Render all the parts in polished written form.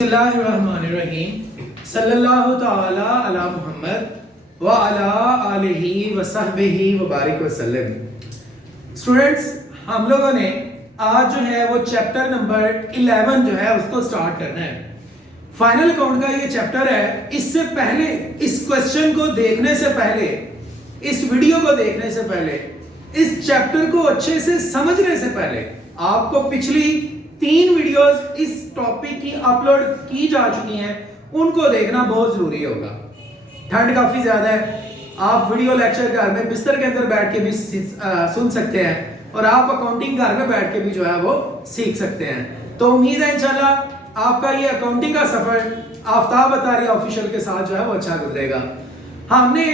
बिस्मिल्लाहिर्रहमानिर्रहीम सल्लल्लाहु ताला अला मुहम्मद व अला आलिहि व सहबिहि व बारिक वसल्लम। स्टूडेंट्स, हम लोगों ने आज जो है वो चैप्टर नंबर 11 जो है उसको स्टार्ट करना है। फाइनल अकाउंट का ये चैप्टर है। इससे पहले, इस क्वेश्चन को देखने से पहले, इस वीडियो को देखने से पहले, इस चैप्टर को अच्छे से समझने से पहले आपको पिछली 3 वीडियोस इस टॉपिक की अपलोड की जा चुकी हैं, उनको देखना बहुत जरूरी होगा। ठंड काफी ज्यादा है, आप वीडियो लेक्चर घर में बिस्तर के अंदर बैठ के भी सुन सकते हैं और आप अकाउंटिंग घर में बैठ के भी जो है वो सीख सकते हैं। तो उम्मीद है इंशाल्लाह आपका ये अकाउंटिंग का सफर आफ्ताब अतारी ऑफिशियल के साथ जो है वो अच्छा गुजरेगा। हमने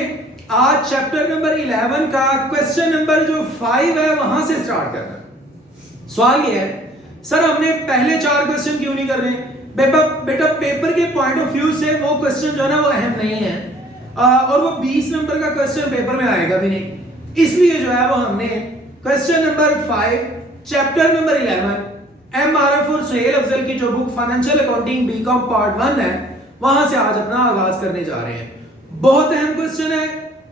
आज चैप्टर नंबर 11 का क्वेश्चन नंबर जो 5 है वहां से स्टार्ट करना है। सवाल ये है, सर हमने पहले 4 क्वेश्चन क्यों नहीं कर रहे? बेटा पेपर के पॉइंट ऑफ व्यू से वो क्वेश्चन जो है ना वो अहम नहीं है और वो 20 नंबर का क्वेश्चन पेपर में आएगा भी नहीं। इसलिए जो है वो हमने question number 5 chapter number 11 MRF और सुहेल अफजल की जो book financial accounting BCom part 1 है वहां से आज अपना आगाज करने जा रहे हैं। बहुत अहम क्वेश्चन है,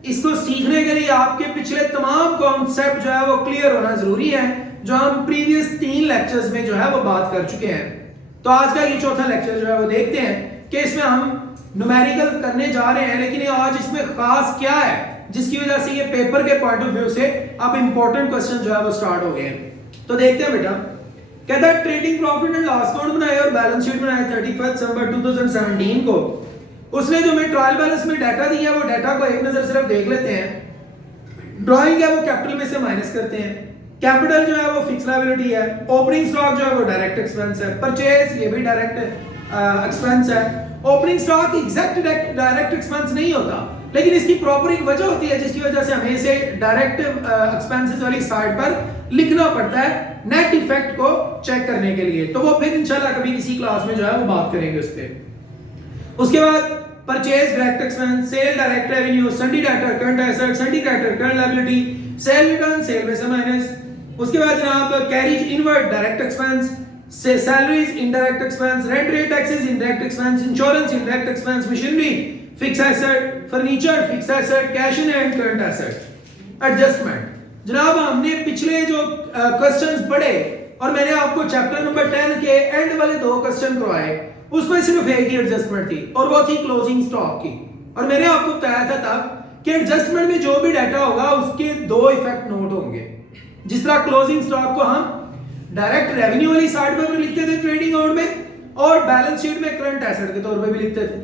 इसको सीखने के लिए आपके पिछले तमाम कॉन्सेप्ट जो है वो क्लियर होना जरूरी है, जो हम प्रीवियस 3 लेक्चर्स में जो है वो बात कर चुके हैं। तो आज का ये चौथा लेक्चर जो है वो देखते हैं कि इसमें हम न्यूमेरिकल करने जा रहे हैं, लेकिन आज इसमें खास क्या है जिसकी वजह से ये पेपर के पॉइंट ऑफ व्यू से अब इंपॉर्टेंट क्वेश्चन जो है वो स्टार्ट हो गए हैं। तो देखते हैं बेटा। कहता है trading profit and loss account बनाए और बैलेंस शीट बनाए 31 दिसंबर 2017 को। उसने जो हमें ट्रायल बैलेंस में डाटा दिया वो डाटा को एक नजर सिर्फ देख लेते हैं। ड्राइंग है वो कैपिटल में से माइनस करते हैं। कैपिटल जो है वो फिक्स लायबिलिटी है। ओपनिंग स्टॉक जो है वो डायरेक्ट एक्सपेंस है। परचेज ये भी डायरेक्ट एक्सपेंस है। Opening stock exact direct expense नहीं होता, लेकिन इसकी प्रॉपर एक वजह होती है जिसकी वजह से हमें इसे डायरेक्ट एक्सपेंसेस वाली साइड पर लिखना पड़ता है नेट इफेक्ट को चेक करने के लिए। तो वो फिर इंशाल्लाह कभी किसी क्लास में जो है वो बात करेंगे उस पर। उसके बाद purchase direct expense, sale direct revenue, sundry debtor current asset, sundry debtor current liability, sale return sale में से माइनस। उसके बाद जनाब कैरीज इनवर्ड डायरेक्ट एक्सपेंस, से salaries indirect expense, rent rate taxes indirect expense, insurance indirect expense, machinery fix asset, furniture fix asset, cash in hand current asset. Adjustment जनाब हमने पिछले जो क्वेश्चंस पढ़े और मैंने आपको चैप्टर नंबर 10 के एंड वाले 2 क्वेश्चन करवाए, उसमें सिर्फ एक ही एडजस्टमेंट थी और वो थी क्लोजिंग स्टॉक की। और मैंने आपको बताया था तब कि एडजस्टमेंट में जो भी डाटा होगा उसके 2 इफेक्ट नोट होंगे। जिस तरह क्लोजिंग स्टॉक को हम डायरेक्ट रेवेन्यू वाली साइड पर भी लिखते थे ट्रेडिंग अकाउंट में और बैलेंस शीट में करंट एसेट के तौर पे भी लिखते थे।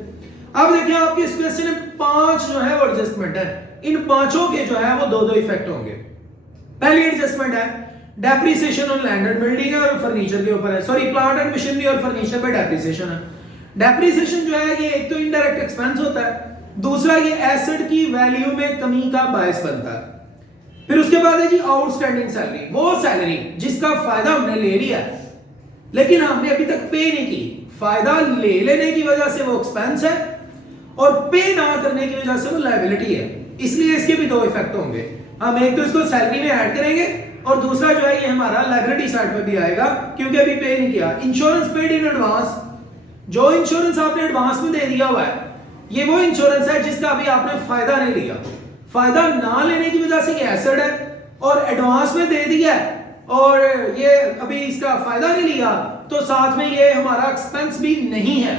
अब देखिए आपके इस क्वेश्चन में 5 जो है वो एडजस्टमेंट है। इन पांचों के जो है वो 2-2 इफेक्ट होंगे। पहली एडजस्टमेंट है depreciation on land and building और फर्नीचर के ऊपर है, सॉरी प्लांट एंड मशीनरी और फर्नीचर पे डेप्रिसिएशन है। डेप्रिसिएशन जो है ये एक तो इनडायरेक्ट एक्सपेंस होता है, दूसरा ये एसेट की वैल्यू में कमी का बायस बनता है। फिर उसके बाद है जी आउटस्टैंडिंग सैलरी, वो सैलरी जिसका फायदा हमने ले लिया लेकिन हमने अभी तक पे नहीं की। फायदा ले लेने की वजह से वो एक्सपेंस है और पे ना करने की वजह से वो लायबिलिटी है, इसलिए इसके भी 2 इफेक्ट होंगे। हम एक तो इसको सैलरी में ऐड करेंगे और दूसरा जो है ये हमारा लायबिलिटी साइड पे भी आएगा क्योंकि अभी पे नहीं किया। इंश्योरेंस पेड इन एडवांस, जो इंश्योरेंस आपने एडवांस में दे दिया हुआ है ये वो इंश्योरेंस है जिसका अभी आपने फायदा नहीं लिया। फायदा ना लेने की वजह से ये एसेट है और एडवांस में दे दिया है और ये अभी इसका फायदा नहीं लिया, तो साथ में ये हमारा एक्सपेंस भी नहीं है।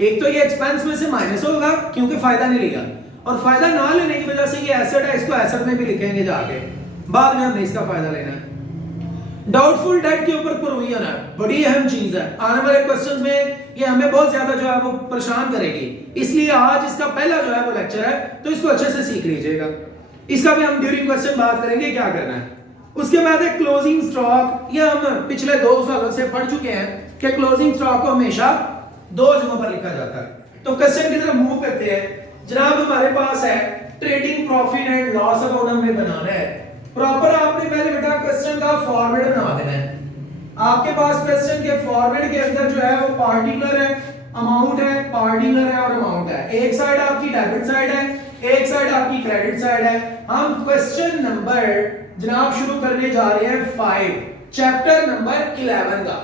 एक तो ये एक्सपेंस में से माइनस होगा क्योंकि फायदा नहीं लिया और फायदा ना लेने की वजह से ये एसेट है, इसको एसेट में भी लिखेंगे जाके, बाद में हमने इसका फायदा लेना है। डाउटफुल डेट के ऊपर प्रोविजन है, बड़ी अहम चीज है। आने वाले क्वेश्चंस में ये हमें बहुत ज्यादा जो है वो परेशान करेगी, इसलिए आज इसका पहला जो है वो लेक्चर है, तो इसको अच्छे से सीख लीजिएगा। इसका भी हम ड्यूरिंग क्वेश्चन बात करेंगे क्या करना है। उसके बाद है क्लोजिंग स्टॉक। ये हम पिछले 2 सालों से पढ़ चुके हैं कि क्लोजिंग स्टॉक को हमेशा 2 जगहों पर लिखा जाता है। तो क्वेश्चन की तरफ मूव करते हैं। जनाब हमारे पास है trading profit and loss account हमें बनाना है। प्रॉपर आपने पहले बेटा क्वेश्चन का फॉर्मेट बना देना है। आपके पास क्वेश्चन के फॉर्मेट के अंदर जो है वो पार्टिकुलर है, अमाउंट है, पार्टिकुलर है और अमाउंट है। एक साइड आपकी डेबिट साइड है, एक साइड आपकी क्रेडिट साइड है। हम क्वेश्चन नंबर जनाब शुरू करने जा रहे हैं 5 चैप्टर नंबर 11 का।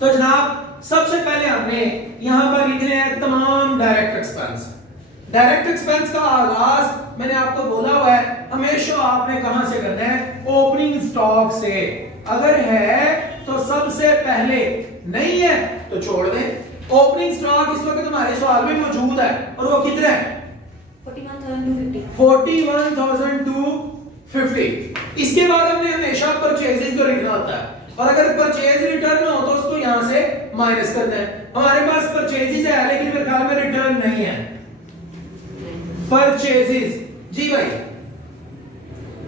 तो जनाब सबसे पहले हमने यहां पर लिखने हैं तमाम डायरेक्ट एक्सपेंस। डायरेक्ट एक्सपेंस का आगाज मैंने आपको बोला हुआ है हमेशा आपने कहां से करना है, ओपनिंग स्टॉक से। अगर है तो सबसे पहले, नहीं है तो छोड़ दें। ओपनिंग स्टॉक इस वक्त हमारे सवाल में मौजूद है और वो कितना है, 41,250। इसके बाद हमने हमेशा परचेजेस को लिखना होता है और अगर परचेज रिटर्न हो तो उसको यहां से माइनस करना है। हमारे पास परचेजेस है लेकिन मेरे ख्याल में रिटर्न नहीं है। परचेजेस जी भाई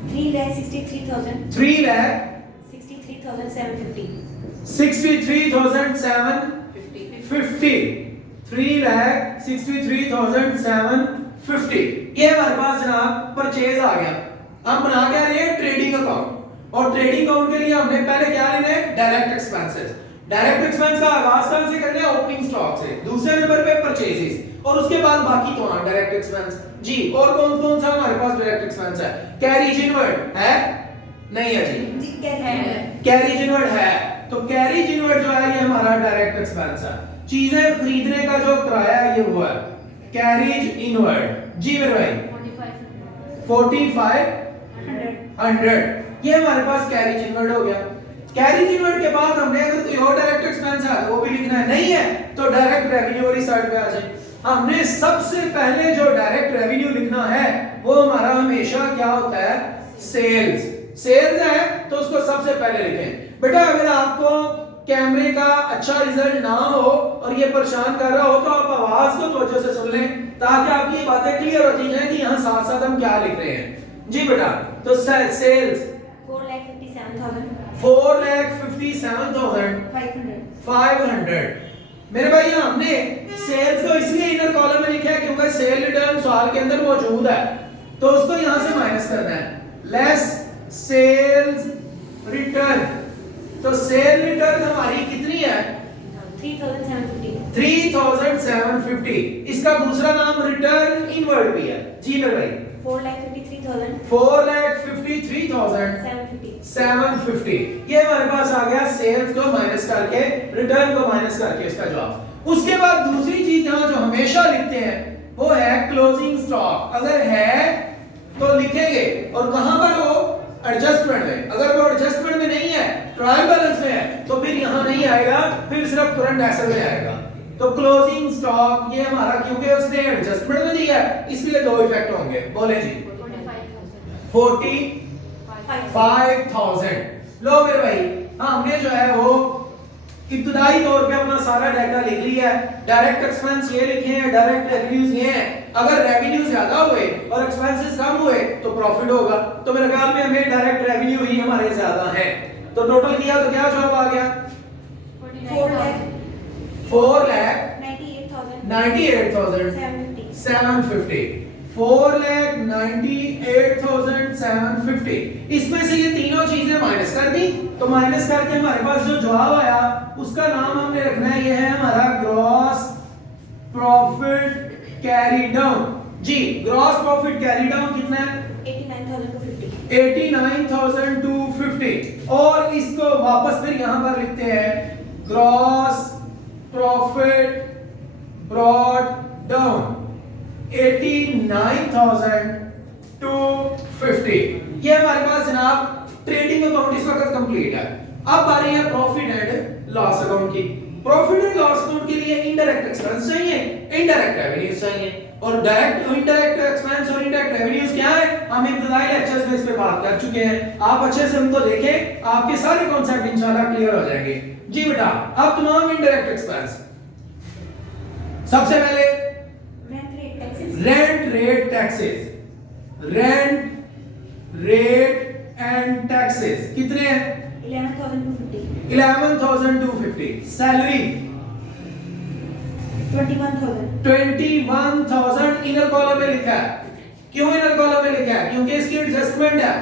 3,63,750 3,63,750 ये हमारे पास जनाब परचेज आ गया। हम बना क्या रहे हैं, ट्रेडिंग अकाउंट। और ट्रेडिंग अकाउंट के लिए हमने पहले क्या लेना है, डायरेक्ट एक्सपेंसेस। डायरेक्ट एक्सपेंस का आगाज कहां से करना है, ओपनिंग स्टॉक से। दूसरे नंबर पे परचेजेस और उसके बाद बाकी तो डायरेक्ट एक्सपेंस जी। और कौन कौन सा हमारे पास डायरेक्ट एक्सपेंस है, कैरेज इनवर्ड है, नहीं है जी, कैरेज इनवर्ड है। तो कैरेज इनवर्ड जो है ये हमारा डायरेक्ट एक्सपेंस है। चीजें खरीदने का जो किराया है ये हुआ है कैरेज इनवर्ड जी मेरे भाई 4,500 ये हमारे पास कैरेज इनवर्ड हो गया। कैरेज इनवर्ड के बाद हमने अगर कोई और डायरेक्ट एक्सपेंस है वो भी लिखना है, नहीं है तो डायरेक्ट रेवेन्यू वाली साइड पे आ जाए। हमने सबसे पहले जो डायरेक्ट रेवेन्यू लिखना है वो हमारा हमेशा क्या होता है, सेल्स। सेल्स है तो उसको सबसे पहले लिखें। बेटा अगर आपको कैमरे का अच्छा रिजल्ट ना हो और ये परेशान कर रहा हो तो आप आवाज को तवज्जो से सुन लें ताकि आपकी ये बातें क्लियर होती जाएं कि यहाँ साथ साथ हम क्या लिख रहे हैं जी बेटा। तो सेल्स 4,57,500 मेरे भाई हमने सेल्स को इसलिए इनर कॉलम में लिखा है क्योंकि सेल रिटर्न सवाल के अंदर मौजूद है तो उसको यहां से माइनस करना है, लेस सेल्स रिटर्न। तो सेल रिटर्न हमारी कितनी है, 3,750। इसका दूसरा नाम रिटर्न इनवर्ड भी है जी मेरे भाई 4,53,750 ये हमारे पास आ गया सेल्स को माइनस करके, रिटर्न को माइनस करके इसका जवाब। उसके बाद दूसरी चीज यहां जो हमेशा लिखते हैं वो है क्लोजिंग स्टॉक। अगर है तो लिखेंगे और कहां पर हो, एडजस्टमेंट में। अगर वो एडजस्टमेंट में नहीं है, ट्रायल बैलेंस में है तो फिर यहां नहीं आएगा, फिर सिर्फ करंट एसेट में आएगा। तो क्लोजिंग स्टॉक ये हमारा क्योंकि उसने एडजस्टमेंट में दिया है इसलिए दो इफेक्ट होंगे, बोले जी 45,000। लो मेरे भाई हमने जो है वो इब्तदाई तौर पे अपना सारा डाटा लिख लिया है। डायरेक्ट एक्सपेंस ये लिखे हैं, डायरेक्ट रेवेन्यूज ये हैं। अगर रेवेन्यू ज्यादा हुए और एक्सपेंसेस कम हुए तो प्रॉफिट होगा। तो मेरे ख्याल में हमें डायरेक्ट रेवेन्यू ही हमारे ज्यादा है तो टोटल किया तो क्या जवाब आ गया, 4,98,750 4,98,750। इसमें से ये तीनों चीजें माइनस कर दी तो माइनस करके हमारे पास जो जवाब आया उसका नाम हमने रखना है, ये है हमारा ग्रॉस प्रॉफिट कैरी डाउन जी। ग्रॉस प्रॉफिट कैरी डाउन कितना है, 89,250। और इसको वापस फिर यहां पर लिखते हैं ग्रॉस प्रॉफिट ब्रॉट डाउन 89,250। ये हमारे पास जनाब ट्रेडिंग अकाउंट इस वक्त कंप्लीट है। अब बारी है प्रॉफिट एंड लॉस अकाउंट की। प्रॉफिट एंड लॉस अकाउंट के लिए इनडायरेक्ट एक्सपेंस चाहिए, इनडायरेक्ट रेवेन्यूज चाहिए। और डायरेक्ट इनडायरेक्ट एक्सपेंस और इनडायरेक्ट रेवेन्यूज क्या है, हम इब्तिदाई लेक्चर्स में इस पे बात कर चुके हैं। आप अच्छे से उनको देखें, आपके सारे कॉन्सेप्ट इंशाल्लाह क्लियर हो जाएंगे जी बेटा। अब तमाम इनडायरेक्ट एक्सपेंस, सबसे पहले rent rate taxes, rent rate and taxes कितने हैं, 11,250। सैलरी 21,000 इनर कॉलम में लिखा है। क्यों इनर कॉलम में लिखा है, क्योंकि इसकी एडजस्टमेंट है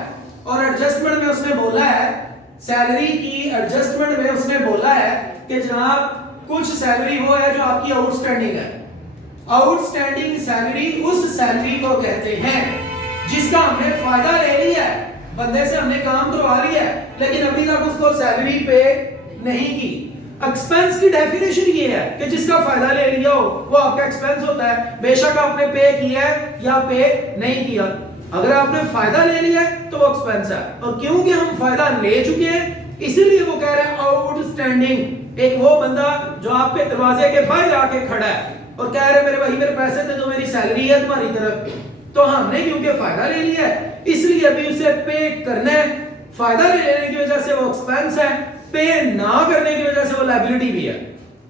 और एडजस्टमेंट में उसने बोला है, सैलरी की एडजस्टमेंट में उसने बोला है कि जनाब कुछ सैलरी वो है जो आपकी आउटस्टैंडिंग है। आउटस्टैंडिंग सैलरी उस सैलरी को कहते हैं जिसका हमने फायदा ले लिया है, बंदे से हमने काम करवा लिया है लेकिन अभी तक उसको सैलरी पे नहीं की। एक्सपेंस की डेफिनेशन ये है कि जिसका फायदा ले लिया हो वो आपका एक्सपेंस होता है, बेशक आपने पे किया है या पे नहीं किया। अगर आपने फायदा ले लिया है तो वो एक्सपेंस है, और क्योंकि हम फायदा ले चुके हैं इसीलिए वो कह रहे हैं आउटस्टैंडिंग। एक वो बंदा जो आपके दरवाजे के बाहर आके खड़ा है और कह रहे मेरे भाई मेरे पैसे दे दो, मेरी सैलरी है तुम्हारी तरफ, तो हमने क्योंकि फायदा ले लिया है इसलिए अभी उसे पे करना है। फायदा ले लेने की वजह से वो एक्सपेंस है, पे ना करने की वजह से वो लायबिलिटी भी है।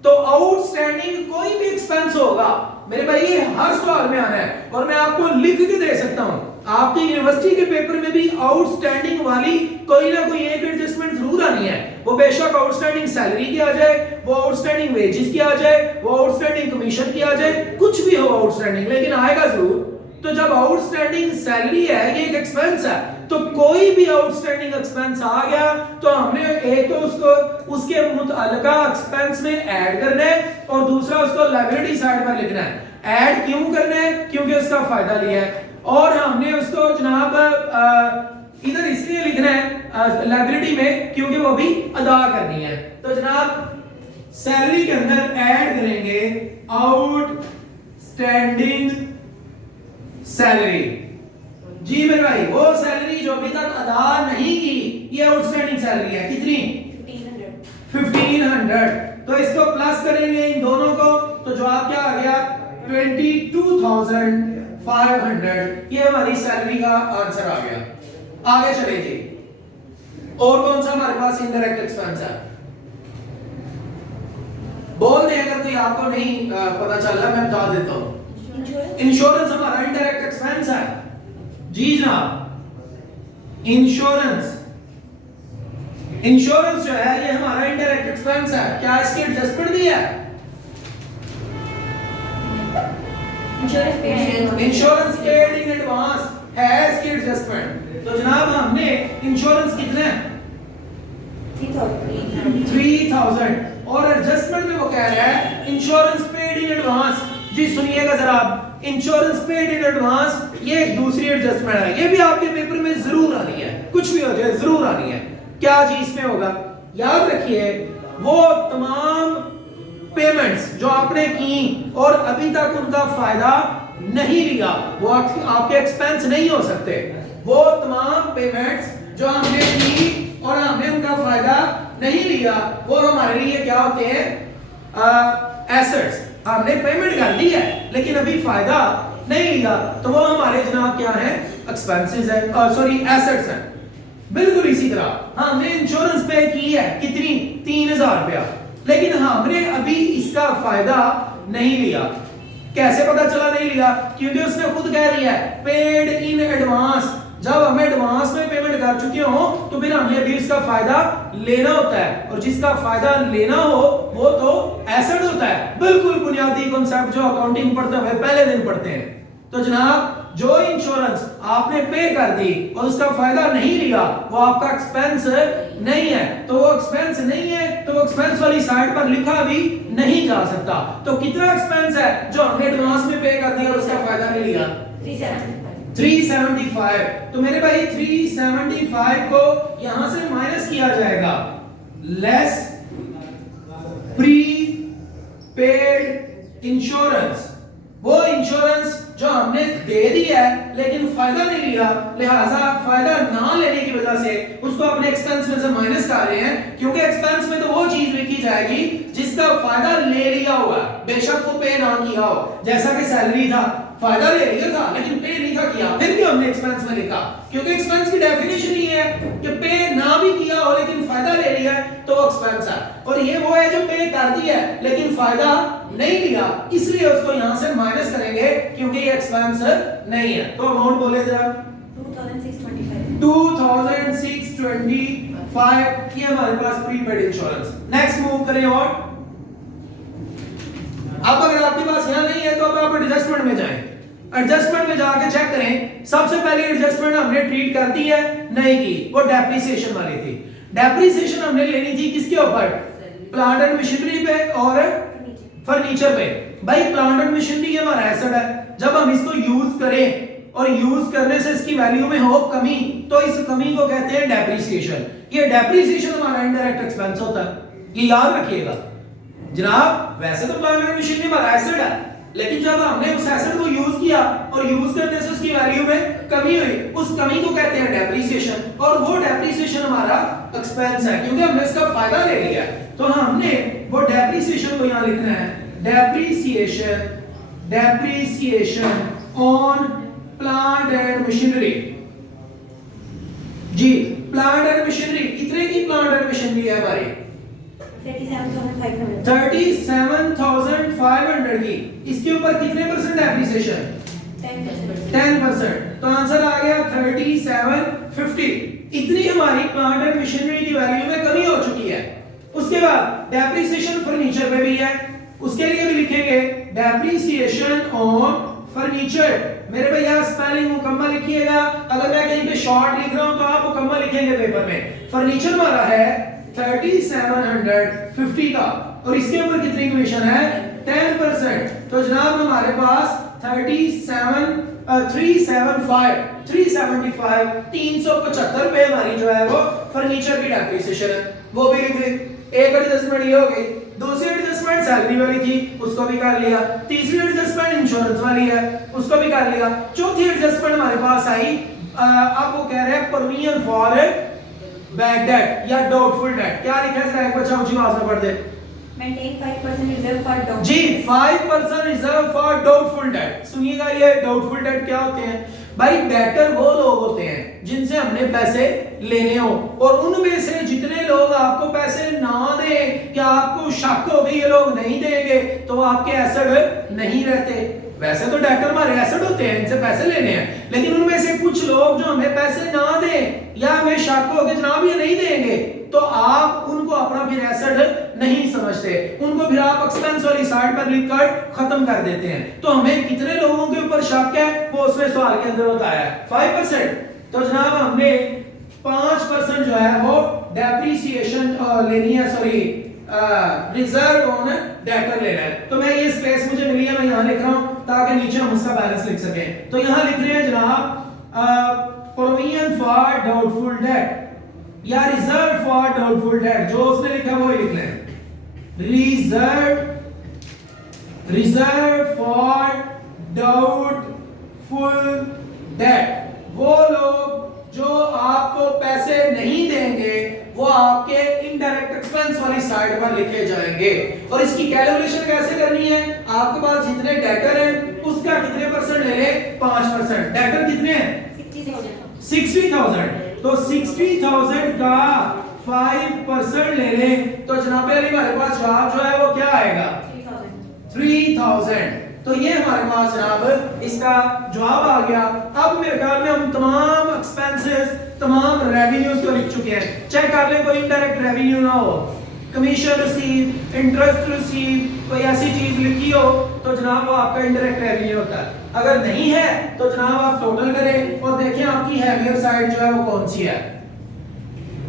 तो आउटस्टैंडिंग कोई भी एक्सपेंस होगा मेरे भाई ये हर सवाल में आना है, और मैं आपको लिख के दे सकता हूं। आपकी यूनिवर्सिटी के पेपर में भी आउटस्टैंडिंग वाली कोई ना कोई एक एडजस्टमेंट जरूर आनी है। वो बेशक आउटस्टैंडिंग सैलरी की आ जाए, वो आउटस्टैंडिंग वेजेस की आ जाए, वो आउटस्टैंडिंग कमीशन की आ जाए, कुछ भी हो आउटस्टैंडिंग, लेकिन आएगा जरूर। तो जब आउटस्टैंडिंग सैलरी है ये एक एक्सपेंस है, तो कोई भी आउटस्टैंडिंग एक्सपेंस आ गया तो हमने एक तो उसको उसके मुतअल्लिका एक्सपेंस में ऐड करना है और दूसरा उसको लायबिलिटी साइड पर लिखना है। ऐड क्यों करना है? क्योंकि उसका फायदा लिया है, और हमने उसको जनाब इधर इसलिए लिखना है लायबिलिटी में क्योंकि वो भी अदा करनी है। तो जनाब सैलरी के अंदर ऐड करेंगे आउटस्टैंडिंग सैलरी। जी मेरे भाई वो सैलरी जो अभी तक अदा नहीं की ये आउटस्टैंडिंग सैलरी है, कितनी? 1500। तो इसको प्लस करेंगे इन दोनों को तो जवाब क्या आ गया? 22,500। ये हमारी सैलरी का आंसर आ गया। आगे चले जी, और कौन सा हमारे पास इनडायरेक्ट एक्सपेंस है? बोल दे अगर कोई आपको नहीं पता चल रहा, मैं बता देता हूं। इंश्योरेंस हमारा इनडायरेक्ट एक्सपेंस है। जी जनाब इंश्योरेंस जो है ये हमारा इनडायरेक्ट एक्सपेंस है। क्या इसकी एडजस्टमेंट भी है? इंश्योरेंस पेड इन एडवांस है इसकी एडजस्टमेंट। तो जनाब हमने इंश्योरेंस कितने? 3000 और एडजस्टमेंट में वो कह रहा है इंश्योरेंस पेड इन एडवांस। जी सुनिएगा जरा, इंश्योरेंस पेड इन एडवांस ये एक दूसरी एडजस्टमेंट है, ये भी आपके पेपर में जरूर आनी है, कुछ भी हो जाए जरूर आनी है। क्या जी इसमें होगा? याद रखिए वो तमाम पेमेंट्स जो आपने की और अभी तक उनका फायदा नहीं लिया वो आपके एक्सपेंस नहीं हो सकते। वो तमाम पेमेंट्स जो हमने की और हमने उनका फायदा नहीं लिया वो हमारे लिए क्या होते हैं? एसेट्स। हमने पेमेंट कर दी है लेकिन अभी फायदा नहीं लिया तो वो हमारे जनाब क्या है? एक्सपेंसेस है, सॉरी एसेट्स हैं। बिल्कुल इसी तरह हमने इंश्योरेंस पे की है कितनी? 3000 रुपया, लेकिन हमने अभी इसका फायदा नहीं लिया। कैसे पता चला नहीं लिया? क्योंकि उसने खुद कह दिया है पेड इन एडवांस। जब हम एडवांस में पेमेंट कर चुके हो तो फिर हमें अभी इसका फायदा लेना होता है, और जिसका फायदा लेना हो वो तो एसेट होता है। बिल्कुल बुनियादी कॉन्सेप्ट जो अकाउंटिंग पढ़ते हुए पहले दिन पढ़ते हैं। तो जनाब जो इंश्योरेंस आपने पे कर दी और उसका फायदा नहीं लिया वो आपका एक्सपेंस नहीं है, तो वो एक्सपेंस नहीं है तो वो एक्सपेंस वाली साइड पर लिखा भी नहीं जा सकता। तो कितना एक्सपेंस है जो हमने एडवांस में पे कर दिया और उसका फायदा नहीं लिया? 375। तो मेरे भाई 375 को यहां से माइनस किया जाएगा, लेस प्री पेड इंश्योरेंस। वो इंश्योरेंस जो हमने दे दी है लेकिन फायदा नहीं लिया, लिहाजा फायदा ना लेने की वजह से उसको अपने एक्सपेंस में से माइनस कर रहे हैं, क्योंकि एक्सपेंस में तो वो चीज लिखी जाएगी जिसका फायदा ले लिया हुआ, बेशक वो पे ना किया हो। जैसा कि सैलरी था, फायदा ले लिया था लेकिन पे नहीं था किया, फिर भी हमने एक्सपेंस में लिखा, क्योंकि एक्सपेंस की डेफिनेशन ही है कि पे ना भी किया हो लेकिन फायदा ले लिया तो वो एक्सपेंस है। और ये वो है जो पे कर दिया है लेकिन फायदा नहीं लिया, इसलिए उसको यहां से माइनस करेंगे क्योंकि ये एक्सपेंस नहीं है। तो अमाउंट बोले जरा 2625 ये हमारे पास प्रीपेड इंश्योरेंस। नेक्स्ट मूव करें, और अब अगर आपके पास यहां नहीं है तो अब आप एडजस्टमेंट में जाएं। एडजस्टमेंट में जाके चेक करें, सबसे पहली एडजस्टमेंट हमने ट्रीट कर दी है नहीं की, वो डेप्रिसिएशन वाली थी। डेप्रिसिएशन हमने लेनी थी किसके ऊपर? प्लांट एंड मशीनरी पे और फर्नीचर पे। भाई प्लांट एंड मशीनरी हमारा एसेट है, जब हम इसको यूज करें और यूज करने से इसकी वैल्यू में हो कमी तो इस कमी को कहते हैं डेप्रिसिएशन। ये डेप्रिसिएशन हमारा इनडायरेक्ट एक्सपेंस होता है। ये याद रखिएगा जनाब। वैसे तो प्लांट एंड मशीनरी हमारा एसेट है, लेकिन जब हमने उस एसेट को यूज किया और यूज करने से उसकी वैल्यू में कमी हुई, उस कमी को कहते हैं डेप्रिसिएशन, और वो डेप्रिसिएशन हमारा एक्सपेंस है क्योंकि हमने इसका फायदा ले लिया। तो हमने वो डेप्रिसिएशन को यहां लिखना है, depreciation on plant and machinery. जी, प्लांट एंड मशीनरी कितने की प्लांट एंड मशीनरी है हमारी? 37,500 की। इसके ऊपर कितने परसेंट डेप्रिसिएशन? 10%। तो आंसर आ गया 3750। इतनी हमारी प्लांट एंड मशीनरी की वैल्यू में कमी हो चुकी है। उसके बाद डेप्रिसिएशन फर्नीचर पे भी है, उसके लिए भी लिखेंगे डेप्रिसिएशन ऑन फर्नीचर। मेरे भैया स्पेलिंग मुकम्मल लिखिएगा, अगर मैं कहीं पे शॉर्ट लिख रहा हूं तो आप मुकम्मल लिखेंगे पेपर में। फर्नीचर हमारा है 3750 का, और इसके ऊपर कितनी कमीशन है? 10%। तो जनाब हमारे पास 375 पे हमारी जो है वो फर्नीचर की डेप्रिसिएशन है, वो भी लिख ली। एक एडजस्टमेंट ये हो गई, दूसरी एडजस्टमेंट सैलरी वाली थी, उसको भी कर लिया। तीसरी एडजस्टमेंट इंश्योरेंस वाली है, उसको भी कर लिया। चौथी एडजस्टमेंट हमारे पास आई, अब वो कह रहे हैं प्रोविजन फॉर बैड डेट या डाउटफुल डेट। क्या लिखा है? जरा एक बच्चा ऊंची आवाज में पढ़ दे। Maintain 5% reserve for doubtful. जी, 5% रिजर्व फॉर डाउटफुल डेट। सुनिएगा ये डाउटफुल डेट क्या होते हैं भाई? डेटर वो लोग होते हैं जिनसे हमने पैसे लेने हो, और उनमें से जितने लोग आपको पैसे ना दें या आपको शक हो कि ये लोग नहीं देंगे तो आपके एसेट नहीं रहते। वैसे तो डेटर हमारे एसेट होते हैं, इनसे पैसे लेने हैं, लेकिन उनमें से कुछ लोग जो हमें पैसे ना दें या हमें शक हो कि जनाब ये नहीं देंगे, तो आप उनको अपना फिर एसेट नहीं समझते, उनको फिर आप एक्सपेंस वाली साइड पर लिखकर खत्म कर देते हैं। तो हमें कितने लोगों के ऊपर शक है वो उसमें सवाल के अंदर बताया है, 5%। तो जनाब हमने 5% जो है वो डेप्रिसिएशन लेनी है, सॉरी रिजर्व ऑन डेटर लेना है। तो मैं ये स्पेस मुझे मिली है, मैं यहां लिख रहा हूं ताकि नीचे हम उसका बैलेंस लिख सकें। तो यहां लिख रहे हैं जनाब प्रोविजन फॉर डाउटफुल डेट या रिजर्व फॉर डाउटफुल डेट, जो उसने लिखा वो ही लिख लें, रिजर्व फॉर डाउटफुल डेट। वो लोग जो आपको पैसे नहीं देंगे वो आपके इनडायरेक्ट एक्सपेंस वाली साइड पर लिखे जाएंगे। और इसकी कैलकुलेशन कैसे करनी है? आपके पास जितने डेटर हैं उसका कितने परसेंट ले ले? 5%। डेटर कितने हैं? 60,000। तो 60,000 का 5% ले लें तो जनाब अली हमारे पास जवाब जो है वो क्या आएगा? 3,000। तो ये हमारे पास जनाब इसका जवाब आ गया। अब मेरे ख्याल में हम तमाम एक्सपेंसेस, तमाम रेवेन्यूज को लिख चुके हैं। चेक कर लें कोई इनडायरेक्ट रेवेन्यू ना हो, कमीशन रिसीव, इंटरेस्ट रिसीव, कोई ऐसी चीज लिखी हो तो जनाब वो आपका इनडायरेक्ट रेवेन्यू होता है। अगर नहीं है तो जनाब आप टोटल करें और देखें आपकी हैवियर साइड जो है वो कौन सी है।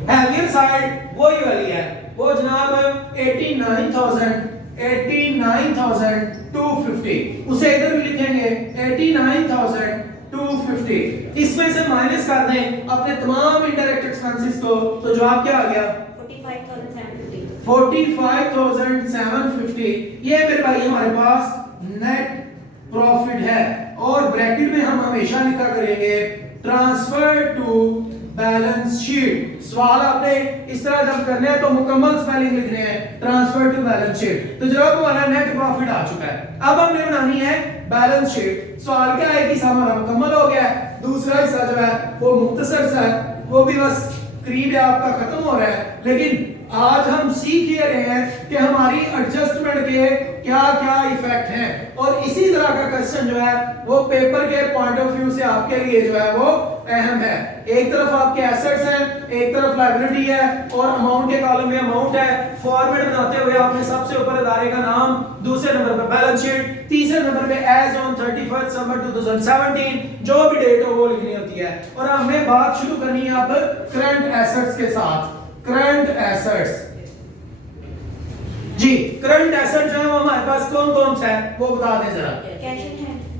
हैवियर साइड वही वाली है, वो जनाब 89,250। उसे इधर भी लिखेंगे 89,250। इसमें से माइनस कर दें अपने तमाम इनडायरेक्ट एक्सपेंसेस को, तो जवाब क्या आ गया? 45,750। ये मेरे भाई हमारे पास नेट प्रॉफिट है, और ब्रैकेट में हम हमेशा लिखा करेंगे ट्रांसफर टू बैलेंस शीट। सवाल आपने इस तरह जब करने हैं तो मुकम्मल स्पेलिंग लिखने हैं, ट्रांसफर टू बैलेंस शीट। तो जनाब हमारा नेट प्रॉफिट आ चुका है, अब हमने बनानी है बैलेंस शीट। सवाल क्या है कि हमारा मुकम्मल हो गया है, दूसरा हिस्सा जो है वो मुख्तसर सा है, वो भी बस करीब है आपका खत्म हो रहा है। लेकिन आज हम सीख ये रहे हैं कि हमारी एडजस्टमेंट के क्या क्या इफेक्ट हैं, और इसी तरह का क्वेश्चन जो है वो पेपर के पॉइंट ऑफ व्यू से आपके लिए जो है वो अहम है। एक तरफ आपके एसेट्स हैं, एक तरफ लायबिलिटी है, और अमाउंट के कॉलम में अमाउंट है। फॉर्मेट बनाते हुए आपने सबसे ऊपर अदारे का नाम, दूसरे नंबर पे बैलेंस शीट, तीसरे नंबर पे एज ऑन 31 दिसंबर 2017 जो भी डेट हो वो लिखनी होती है। और हमें बात शुरू करनी है अब करंट एसेट्स के साथ। करंट एसेट्स, जी करंट एसेट जो है वो हमारे पास कौन कौन सा है वो बता दें जरा।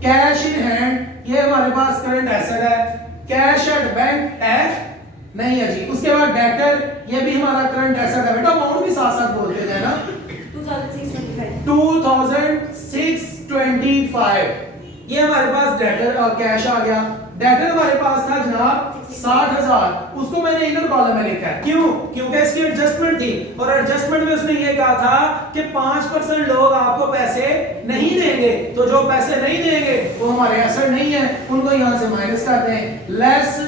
कैश इन हैंड ये हमारे पास करंट एसेट है। कैश एट बैंक है नहीं है जी। उसके बाद डेटर, ये भी हमारा करंट एसेट है। बेटा अमाउंट भी साथ साथ बोलते थे ना। 2625 ये हमारे पास डेटर कैश आ गया। डेटर हमारे पास था जनाब 60,000, उसको मैंने इनर कॉलम में लिखा है। क्यों? क्योंकि इसकी एडजस्टमेंट थी और एडजस्टमेंट में उसने ये कहा था कि 5% लोग आपको पैसे नहीं देंगे, तो जो पैसे नहीं देंगे वो हमारे एसेट नहीं है, उनको यहां से माइनस करते हैं। लेस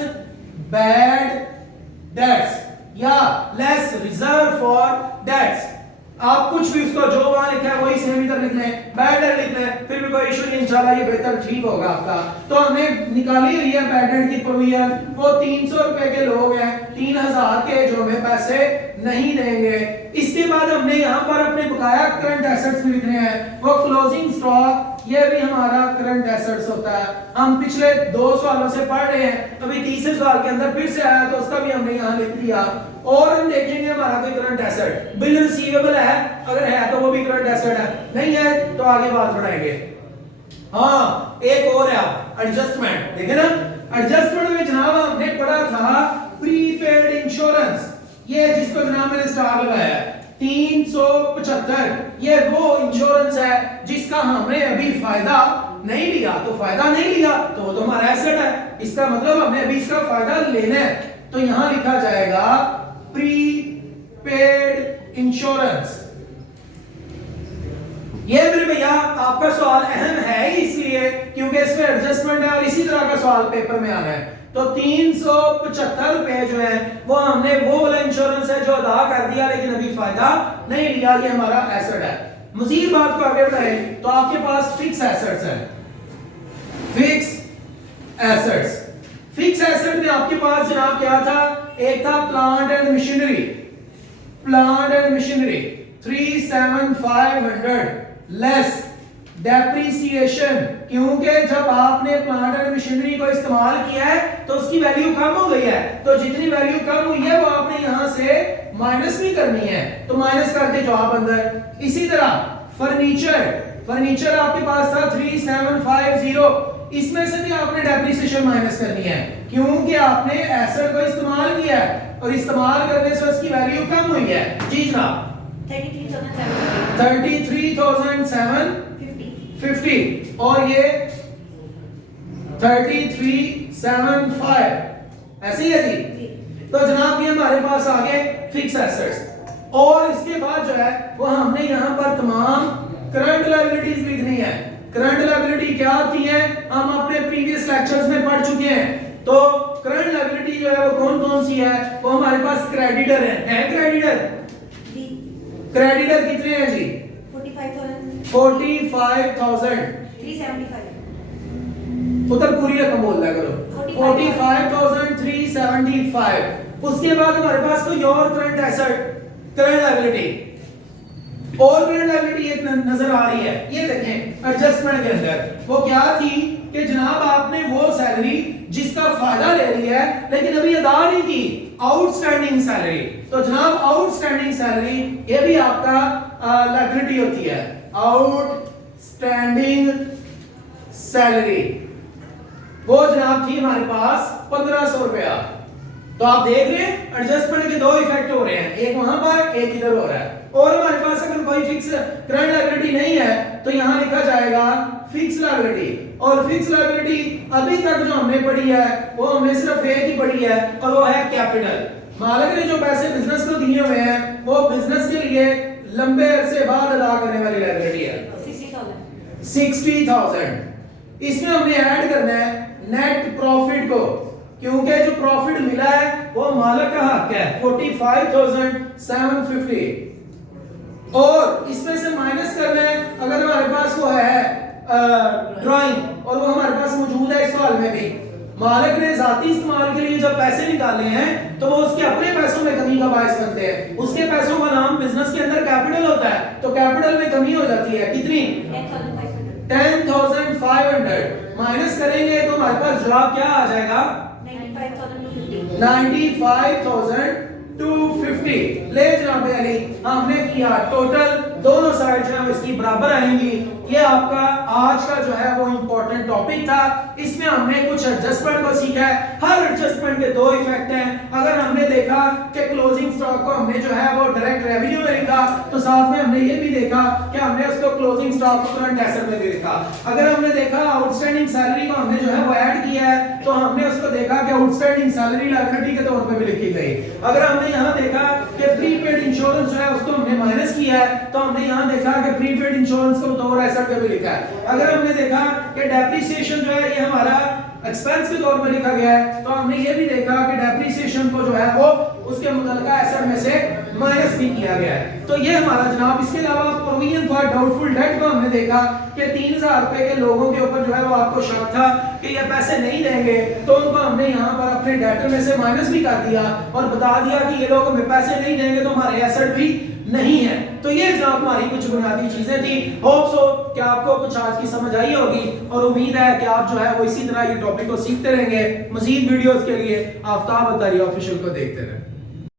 बैड डेट्स या लेस रिजर्व फॉर डेट्स। आप कुछ भी उसको जो वहां लिखा है वही सेम इधर लिख लें, बैड डेट लिख लें, फिर भी कोई इशू नहीं, इंशाल्लाह ये बेहतर ठीक होगा आपका। तो हमने निकाली हुई है बैड डेट की प्रोविजन, वो 300 रुपए के लोग हैं, 3000 के जो हमें पैसे नहीं देंगे। इसके बाद हमने यहाँ पर अपने बकाया करंट एसेट्स लिखने हैं, वो क्लोजिंग स्टॉक, ये भी हमारा करंट एसेट्स होता है। हम पिछले 2 सालों से पढ़ रहे हैं, अभी तीसरे साल के अंदर फिर से आया तो उसका भी हमने यहाँ लिख दिया। और हम देखेंगे हमारा कोई करंट एसेट, बिल रिसीवेबल है, अगर है तो वो भी करंट एसेट है, नहीं है तो आगे बात बढ़ाएंगे। हाँ, एक और है एडजस्टमेंट, देखे ना। एडजस्टमेंट में जनाब हमने पढ़ा था प्रीपेड इंश्योरेंस, ये जिसको जनाब मैंने स्टार लगाया है 375, ये वो इंश्योरेंस है जिसका हमने अभी फायदा नहीं लिया। तो फायदा नहीं लिया तो वो तो हमारा एसेट है, इसका मतलब हमने अभी इसका फायदा लेना है, तो यहां लिखा जाएगा प्रीपेड इंश्योरेंस। ये मेरे भैया आपका सवाल अहम है इसलिए क्योंकि इसमें एडजस्टमेंट है और इसी तरह का सवाल पेपर में आना है। तो 375 रुपए जो है वो हमने वो वाला इंश्योरेंस है जो अदा कर दिया लेकिन अभी फायदा नहीं लिया, ये हमारा एसेट है। मजीद बात को आगे बढ़ाएं तो आपके पास फिक्स एसेट्स है। फिक्स एसेट्स, फिक्स एसेट में आपके पास जनाब क्या था? एक था plant and machinery, plant and machinery 37,500 less depreciation, क्योंकि जब आपने प्लांट एंड मशीनरी को इस्तेमाल किया है तो उसकी वैल्यू कम हो गई है, तो जितनी वैल्यू कम हुई है वो आपने यहां से माइनस भी करनी है, तो माइनस करके जवाब अंदर। इसी तरह फर्नीचर, फर्नीचर आपके पास था 3750, इसमें से भी आपने डेप्रिसिएशन माइनस करनी है क्योंकि आपने एसेट को इस्तेमाल किया है और इस्तेमाल करने से उसकी वैल्यू कम हुई है। जी जनाब 33,750 और ये 3375, ऐसे ही है जी। तो जनाब ये हमारे पास आ गए फिक्स एसेट्स और इसके बाद जो है वो हमने यहाँ पर तमाम करंट लायबिलिटीज लिखनी है। करंट लायबिलिटी क्या होती है हम अपने प्रीवियस लेक्चर्स में पढ़ चुके हैं। तो करंट लायबिलिटी जो है वो कौन कौन सी है? वो हमारे पास क्रेडिटर है क्रेडिटर? क्रेडिटर कितने हैं जी? 45,375। उधर पूरी रकम बोल दिया करो। 45,375। उसके बाद हमारे पास कोई और करंट एसेट, करंट लायबिलिटी और करंट लायबिलिटी एक नजर आ रही है, ये देखें एडजस्टमेंट के अंदर। वो क्या थी कि जनाब आपने वो सैलरी जिसका फायदा ले लिया है लेकिन अभी अदा नहीं की, आउटस्टैंडिंग सैलरी। तो जनाब आउटस्टैंडिंग सैलरी ये भी आपका लायबिलिटी होती है, आउटस्टैंडिंग सैलरी। वो जनाब थी हमारे पास 1500 रुपया। तो आप देख रहे हैं एडजस्टमेंट के दो इफेक्ट हो रहे हैं, एक वहां पर एक इधर हो रहा है। और हमारे पास अगर कोई फिक्स करंट लायबिलिटी नहीं है तो यहां लिखा जाएगा फिक्स लायबिलिटी। और फिक्स लायबिलिटी अभी तक जो हमने पढ़ी है वो हमने सिर्फ एक ही पढ़ी है और वो है कैपिटल। मालिक ने जो पैसे बिजनेस को दिए हुए हैं वो बिजनेस के लिए लंबे अरसे बाद अदा करने वाली लायबिलिटी है 60,000। इसमें हमने ऐड करना है नेट प्रॉफिट को, क्योंकि जो प्रॉफिट मिला है वो मालिक का हक है 45,750। और इसमें से माइनस करना है अगर हमारे पास वो है ड्राइंग और वो हमारे पास मौजूद है इस सवाल में भी। मालिक ने जाती इस्तेमाल के लिए जब पैसे निकाले हैं तो वो उसके अपने पैसों में कमी का बायस बनते हैं। उसके पैसों का नाम बिजनेस के अंदर कैपिटल होता है, तो कैपिटल में कमी हो जाती है। कितनी? 10,500 माइनस करेंगे तो हमारे पास जवाब क्या आ जाएगा? 95,250। ले जनाब अली हमने किया टोटल, दोनों साइड जो है इसकी बराबर आएंगी ये आपका आज का जो है वो इंपॉर्टेंट टॉपिक था। इसमें हमने कुछ एडजस्टमेंट को सीखा है। हर एडजस्टमेंट के दो इफेक्ट हैं। अगर हमने देखा कि क्लोजिंग स्टॉक को हमने जो है वो डायरेक्ट रेवेन्यू में लिखा, तो साथ में हमने ये भी देखा कि हमने उसको क्लोजिंग स्टॉक को करंट एसेट में भी लिखा। अगर हमने देखा आउटस्टैंडिंग सैलरी को हमने जो है वो ऐड किया है, तो हमने उसको देखा कि आउटस्टैंडिंग सैलरी लायबिलिटी के तौर पे भी लिखी गई। अगर हमने यहाँ देखा कि प्रीपेड इंश्योरेंस जो है उसको हमने माइनस किया है, तो हमने यहाँ देखा कि प्रीपेड इंश्योरेंस को बतौर एसेट पे भी लिखा है। अगर हमने देखा कि डेप्रिसिएशन जो है ये हमारा एक्सपेंस के तौर पर लिखा गया है, तो हमने ये भी देखा कि डेप्रिसिएशन को जो है वो उसके मुतल्लिका एसेट में से माइनस भी किया गया है। तो ये हमारा जनाब, इसके अलावा प्रोविजन फॉर डाउटफुल डेट को हमने देखा कि 3000 रुपए के लोगों के ऊपर जो है वो आपको शक था कि ये पैसे नहीं देंगे, तो उनको हमने यहाँ पर अपने डेटर में से माइनस भी कर दिया और बता दिया कि ये लोग हमें पैसे नहीं देंगे तो हमारे एसेट भी नहीं है। तो ये जनाब हमारी कुछ बुनियादी चीजें थी। होप सो कि आपको कुछ आज की समझ आई होगी और उम्मीद है कि आप जो है वो इसी तरह ये टॉपिक को सीखते रहेंगे। मजीद वीडियोस के लिए आफ्ताब अत्तारी ऑफिशियल को देखते रहें।